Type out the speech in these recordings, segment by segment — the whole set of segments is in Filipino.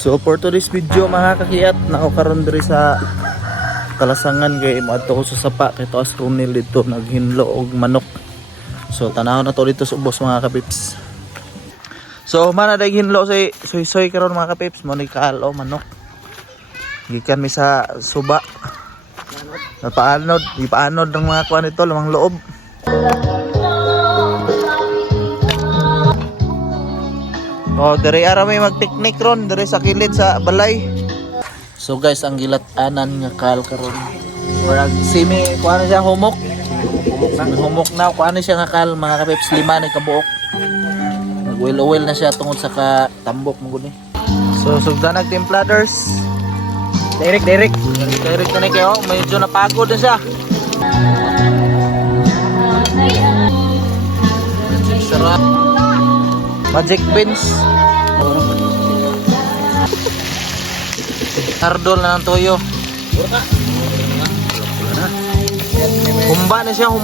So for today's video mga kakiyat, naokaron diri sa Kalasangan kay moadto ko sa sapa kay taas Ronil dito naghinlo og manok. So tanaw na to dito sa ubos mga kapips. So mana day hinlo si soy karon mga kapips mo ni kaalo manok. Gikan mi sa suba. Ipaanod ng mga kuan ito lamang loob. Oh, diri ara may mag-picnic ron diri sa kilid sa balay. So guys, ang gilat-anan nga kal karon. Murag simi kuan siya humok. Humok na kuan siya nga kal mga kapips 5 ni kabuok. Nag-oil na siya tungod sa katambok mo guni. So sugdan nag templaders. Direct na ni kayo, medyo napagod na siya. Sarap. Magic beans. Ardol na ng toyo. Humba na siya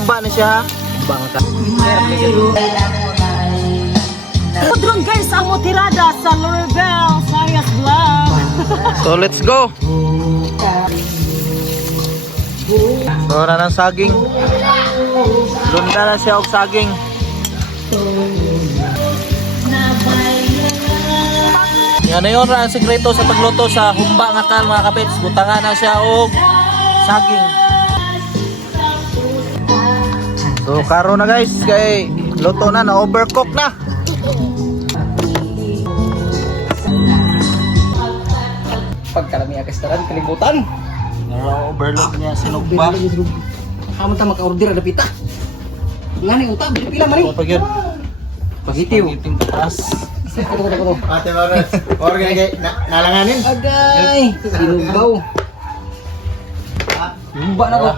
ha. Udron guys ang motirada sa Lorabel Sayas Vlog. So let's go. So na ng saging. Lunda na siya og saging. Yan na yun ang sikreto sa pagluto sa humba nga kal mga kapips. Butangan na siya og saging. So karo na guys kay luto na overcook na. Pagkalami akastaran kalibutan. Overload niya sinugba. Amo ta maka-order ada pita. Ngani uta pila man ni? Pag yun. Pagitiw. Iting taas. Kuno. Ate Lawrence, organ kay nalanganin. Agay, sinubaw. Lumba na ko.